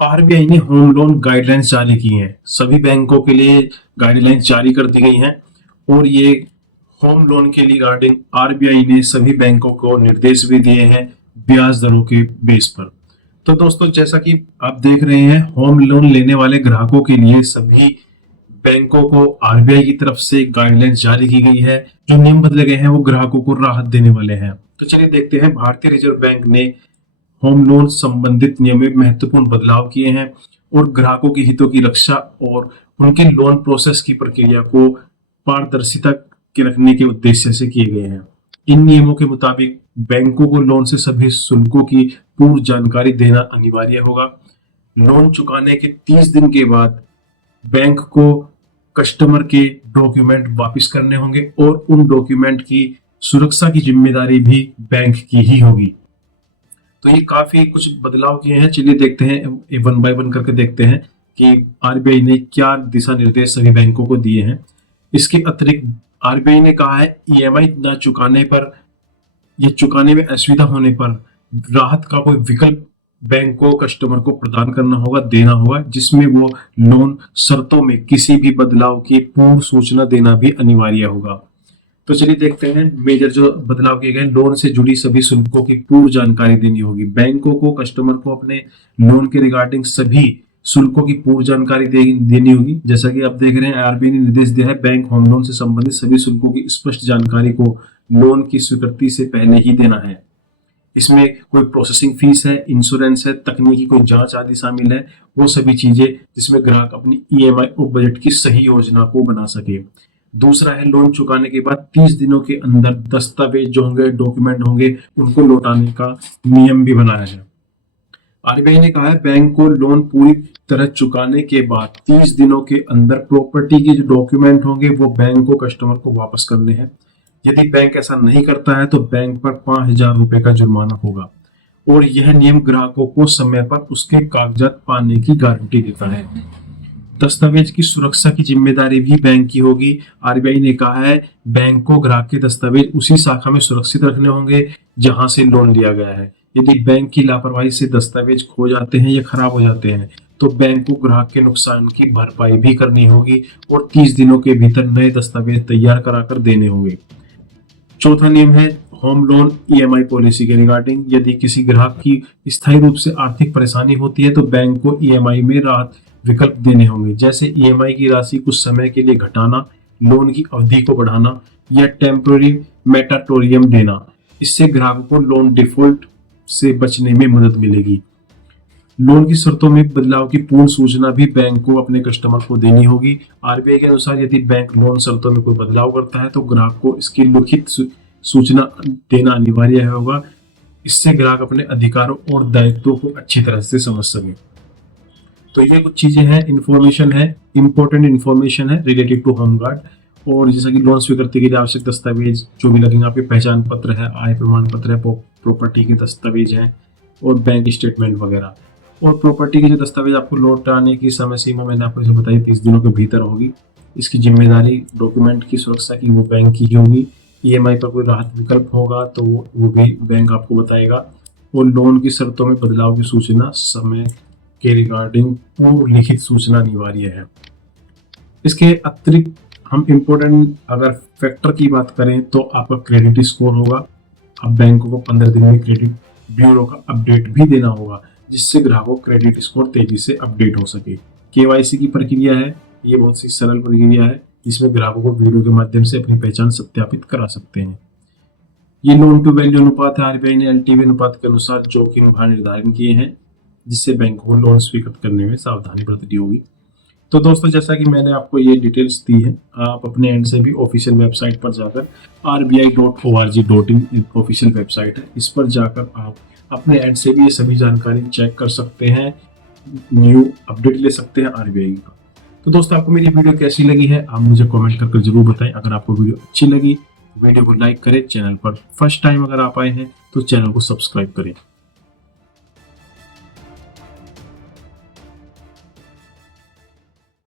RBI ने home loan guidelines जारी की हैं। सभी बैंकों के लिए गाइडलाइंस जारी कर दी गई हैं और ये होम लोन के रिगार्डिंग आरबीआई ने सभी बैंकों को निर्देश भी दिए हैं ब्याज दरों के बेस पर। तो दोस्तों, जैसा कि आप देख रहे हैं, होम लोन लेने वाले ग्राहकों के लिए सभी बैंकों को आरबीआई की तरफ से गाइडलाइंस जारी की गई है। जो नियम बदले गए हैं वो ग्राहकों को राहत देने वाले हैं। तो चलिए देखते हैं, भारतीय रिजर्व बैंक ने होम लोन संबंधित नियमों में महत्वपूर्ण बदलाव किए हैं और ग्राहकों के हितों की रक्षा और उनके लोन प्रोसेस की प्रक्रिया को पारदर्शिता के रखने के उद्देश्य से किए गए हैं। इन नियमों के मुताबिक बैंकों को लोन से सभी शुल्कों की पूर्व जानकारी देना अनिवार्य होगा। लोन चुकाने के 30 दिन के बाद बैंक को कस्टमर के डॉक्यूमेंट वापस करने होंगे और उन डॉक्यूमेंट की सुरक्षा की जिम्मेदारी भी बैंक की ही होगी। तो ये काफी कुछ बदलाव किए हैं। चलिए देखते हैं, वन बाय वन करके देखते हैं कि आरबीआई ने क्या दिशा निर्देश सभी बैंकों को दिए हैं। इसके अतिरिक्त आरबीआई ने कहा है ईएमआई न चुकाने पर या चुकाने में असुविधा होने पर राहत का कोई विकल्प बैंक को कस्टमर को प्रदान करना होगा, देना होगा, जिसमें वो लोन शर्तों में किसी भी बदलाव की पूर्व सूचना देना भी अनिवार्य होगा। तो चलिए देखते हैं मेजर जो बदलाव किए गए। लोन से जुड़ी सभी शुल्कों की पूर्व जानकारी देनी होगी। बैंकों को कस्टमर को अपने लोन के रिगार्डिंग सभी शुल्कों की पूर्व जानकारी देनी होगी। जैसा कि आप देख रहे हैं, आरबीआई ने निर्देश दिया है बैंक होम लोन से संबंधित सभी शुल्कों की स्पष्ट जानकारी को लोन की स्वीकृति से पहले ही देना है। इसमें कोई प्रोसेसिंग फीस है, इंश्योरेंस है, तकनीकी कोई जांच आदि शामिल है, वो सभी चीजें जिसमें ग्राहक अपनी ईएमआई और बजट की सही योजना को बना सके। दूसरा है, लोन चुकाने के बाद 30 दिनों के अंदर दस्तावेज जो होंगे, डॉक्यूमेंट होंगे, उनको लौटाने का नियम भी बनाया है। आरबीआई ने कहा है बैंक को लोन पूरी तरह चुकाने के बाद 30 दिनों के अंदर प्रॉपर्टी के जो डॉक्यूमेंट होंगे वो बैंक को कस्टमर को वापस करने हैं। यदि बैंक ऐसा नहीं करता है तो बैंक पर 5,000 रुपए का जुर्माना होगा और यह नियम ग्राहकों को समय पर उसके कागजात पाने की गारंटी देता है। दस्तावेज की सुरक्षा की जिम्मेदारी भी बैंक की होगी। आरबीआई ने कहा है बैंक को ग्राहक के दस्तावेज उसी शाखा में सुरक्षित रखने होंगे जहां से लोन लिया गया है। यदि बैंक की लापरवाही से दस्तावेज खो जाते हैं या खराब हो जाते हैं तो बैंक को ग्राहक के नुकसान की भरपाई भी करनी होगी और 30 दिनों के भीतर नए दस्तावेज तैयार कराकर देने होंगे। चौथा नियम है होम लोन ईएमआई पॉलिसी के रिगार्डिंग। यदि किसी ग्राहक की स्थायी रूप से आर्थिक परेशानी होती है तो बैंक को ईएमआई में राहत विकल्प देने होंगे, जैसे ईएमआई की राशि कुछ समय के लिए घटाना, लोन की अवधि को बढ़ाना या टेम्पररी मेटाटोरियम देना। इससे ग्राहकों को लोन डिफॉल्ट से बचने में मदद मिलेगी। लोन की शर्तों में बदलाव की पूर्ण सूचना भी बैंक को अपने कस्टमर को देनी होगी। आरबीआई के अनुसार यदि बैंक लोन शर्तों में कोई बदलाव करता है तो ग्राहक को इसकी लिखित सूचना देना अनिवार्य होगा। इससे ग्राहक अपने अधिकारों और दायित्वों को अच्छी तरह से समझ सके। तो ये कुछ चीजें हैं, इंफॉर्मेशन है, इंपॉर्टेंट इंफॉर्मेशन है रिलेटेड टू होम गार्ड। और जैसा कि लोन स्वीकृति के लिए आवश्यक दस्तावेज जो भी लगेंगे, आपके पहचान पत्र है, आय प्रमाण पत्र है, प्रॉपर्टी के दस्तावेज हैं और बैंक स्टेटमेंट वगैरह। और प्रॉपर्टी के जो दस्तावेज आपको लौटाने की समय सीमा मैंने आपको जो बताई 30 दिनों के भीतर होगी। इसकी जिम्मेदारी डॉक्यूमेंट की सुरक्षा की वो बैंक की होगी। ईएमआई पर कोई राहत विकल्प होगा तो वो भी बैंक आपको बताएगा। और लोन की शर्तों में बदलाव की सूचना समय के रिगार्डिंग पूर्व लिखित सूचना अनिवार्य है। इसके अतिरिक्त हम इम्पोर्टेंट अगर फैक्टर की बात करें तो आपका क्रेडिट स्कोर होगा। अब बैंकों को 15 दिन में क्रेडिट ब्यूरो का अपडेट भी देना होगा, जिससे ग्राहकों को क्रेडिट स्कोर तेजी से अपडेट हो सके। केवाईसी की प्रक्रिया है, ये बहुत सी सरल प्रक्रिया है जिसमें ग्राहकों को वीडियो के माध्यम से अपनी पहचान सत्यापित करा सकते हैं। ये लोन टू वैल्यू अनुपात है। आरबीआई ने एलटीवी अनुपात के अनुसार जोखिम भार निर्धारण किए हैं, जिससे बैंक को लोन स्वीकृत करने में सावधानी बरतनी होगी। तो दोस्तों, जैसा कि मैंने आपको ये डिटेल्स दी है, आप अपने एंड से भी ऑफिशियल वेबसाइट पर जाकर rbi.org.in ऑफिशियल वेबसाइट है, इस पर जाकर आप अपने एंड से भी ये सभी जानकारी चेक कर सकते हैं, न्यू अपडेट ले सकते हैं आरबीआई का। तो दोस्तों, आपको मेरी वीडियो कैसी लगी है आप मुझे कमेंट करके जरूर बताएं। अगर आपको वीडियो अच्छी लगी वीडियो को लाइक करें, चैनल पर फर्स्ट टाइम अगर आप आए हैं तो चैनल को सब्सक्राइब करें।